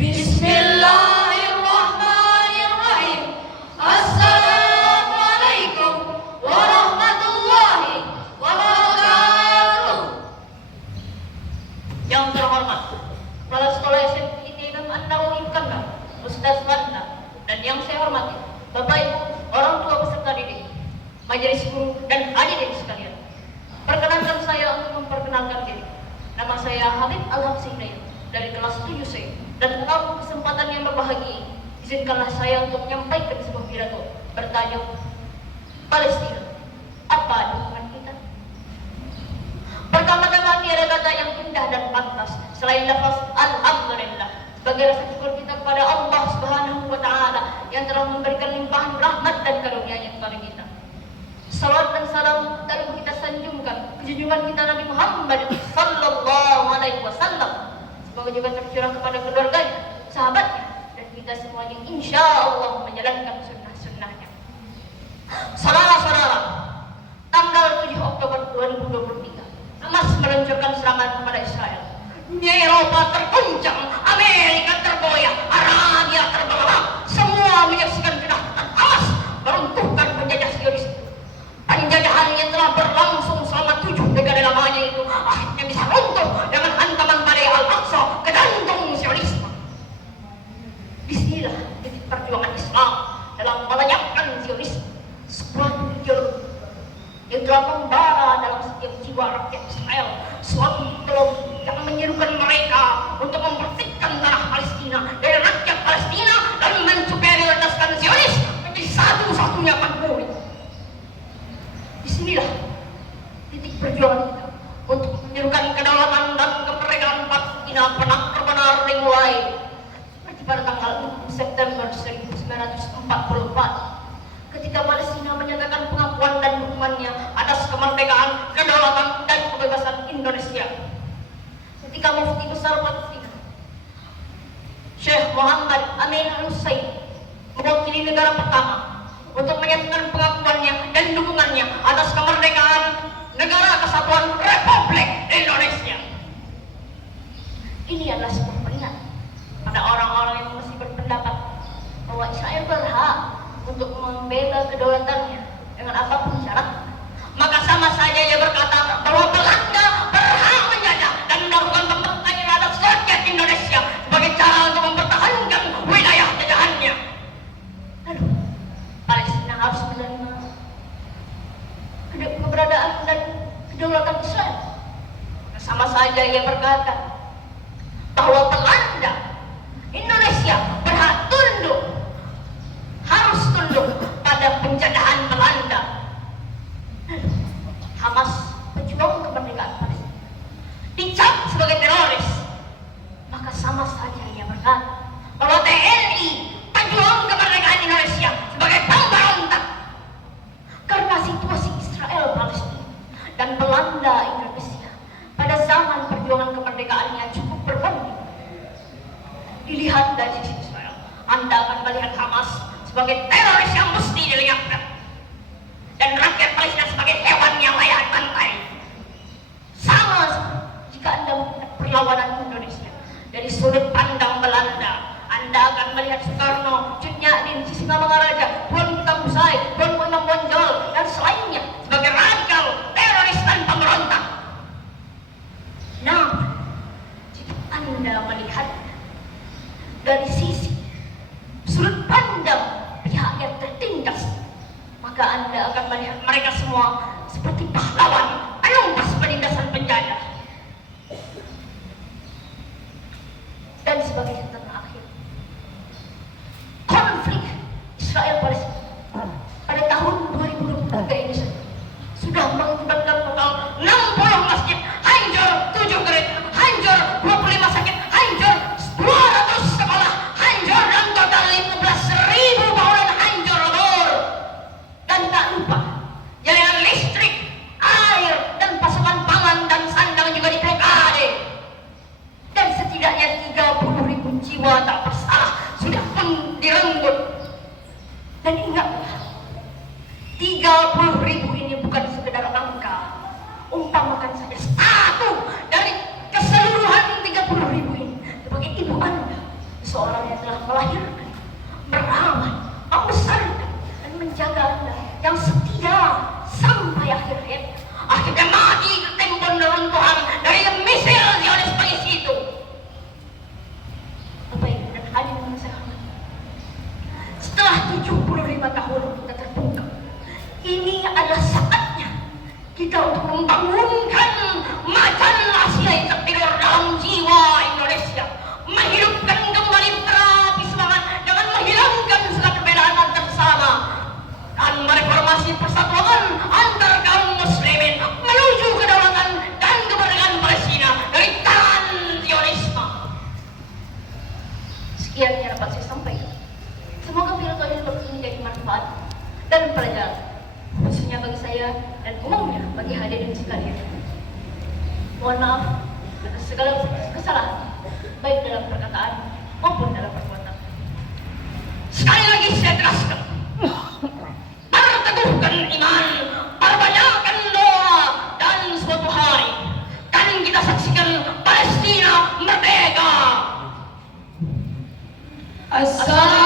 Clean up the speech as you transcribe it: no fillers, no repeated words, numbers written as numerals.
Bismillahirrahmanirrahim. Assalamualaikum warahmatullahi wabarakatuh. Yang terhormat Kepala Sekolah SMP Imam An-Nawawi Kandang, Ustaz Wadna, dan yang saya hormati Bapak Ibu, orang tua peserta didik, majelis guru dan hadirin sekalian. Perkenankan saya untuk memperkenalkan diri. Nama saya Habib Al-Habsyi Hidayat dari kelas 7C, dan dalam kesempatan yang berbahagia izinkanlah saya untuk menyampaikan sebuah pidato bertajuk Palestina, apa dukungan kita? Pertama-tama tiada kata yang indah dan pantas selain lafaz Alhamdulillah sebagai rasa syukur kita kepada Allah Subhanahu wa Ta'ala yang telah memberikan limpahan rahmat dan karunia-Nya kepada kita. Salawat dan salam tak lupa kita sanjungkan ke junjungan kita Nabi Muhammad sallallahu alaihi wasallam. Semoga juga tercurah kepada keluarganya, sahabatnya, dan kita semuanya insya Allah menjalankan sunnah-sunnahnya. Saudara-saudara, tanggal 7 Oktober 2023 Hamas meluncurkan serangan kepada Israel. Eropa terguncang, Amerika tergoyah, Arabia terbelah. Semua menyaksikan kedatangan Hamas meruntuhkan penjajah Zionis. Penjajahan yang telah berlangsung selama 7 dekade lamanya itu akhirnya bisa runtuh dengan hantaman badai Al-Aqsa ke jantung Zionisme. Disinilah titik perjuangan Islam dalam melenyapkan Zionisme, sebuah ideologi yang telah membara dalam setiap jiwa rakyat Israel, suatu ideologi yang menyerukan mereka untuk membersihkan tanah Palestina dari rakyat Palestina dan mensuperioritaskan Zionis menjadi satu-satunya penghuni. Disinilah titik perjuangan kita untuk menyerukan kedaulatan dan kemerdekaan Palestina benar-benar dimulai seperti pada tanggal 6 September 1944 ketika Palestina menyatakan pengakuan dan dukungannya atas kemerdekaan, kedaulatan, dan kebebasan Indonesia. Ketika Mufti Besar Palestina Syekh Muhammad Amin Al-Hussein mewakili negara pertama untuk menyatakan pengakuannya dan dukungannya atas kemerdekaan Negara Kesatuan Republik Indonesia. Ini adalah sebuah peringatan pada orang-orang yang masih berpendapat bahwa Israel berhak untuk membela kedaulatannya dengan apapun syarat. Maka sama saja ia berkata bahwa Belanda berhak menjajah dan melakukan pembantaian terhadap rakyat Indonesia sebagai cara untuk mempertahankan wilayah jajahannya. Lalu Palestina harus menerima keberadaan dan kedaulatan Israel. Sama saja ia berkata bahwa Belanda, Indonesia berhak tunduk, harus tunduk pada penjajahan Belanda. Hamas, pejuang kemerdekaan Palestina, dicap sebagai teroris. Maka sama saja ia berkata bahwa TNI, pejuang kemerdekaan Indonesia, sebagai pemberontak. Karena situasi Israel Palestina dan Belanda Indonesia pada zaman perjuangan kemerdekaannya cukup berbanding. Dilihat dari sisi Israel, Anda akan melihat Hamas sebagai teroris yang mesti dilenyapkan, dan rakyat Palestina sebagai hewan yang layak dibantai. Sama jika Anda melihat perlawanan Indonesia dari sudut pandang Belanda, Anda akan melihat Soekarno, Cut Nyak, Sisingamangaraja, Tuan Tambusai, Tuan Imam Bonjol, dan selainnya sebagai radikal, teroris, dan pemberontak. Namun, jika Anda melihat dari sisi sudut pandang pihak yang tertindas, maka Anda akan melihat mereka semua seperti pahlawan penumpas penindasan penjajah. Dan sebagai catatan akhir, konflik Israel Palestina pada tahun 2023 ini saja sudah mengakibatkan total 60 masjid hancur, 7 gereja hancur, 25 sakit hancur, 200 sekolah hancur, dan total 15.000 bangunan hancur lebur. Dan tak lupa jaringan listrik Mohon maaf atas segala kesalahan, baik dalam perkataan maupun dalam perbuatan. Sekali lagi saya tegaskan, perteguhkan iman, perbanyakkan doa, dan suatu hari kan kita saksikan Palestina merdeka. Assalamualaikum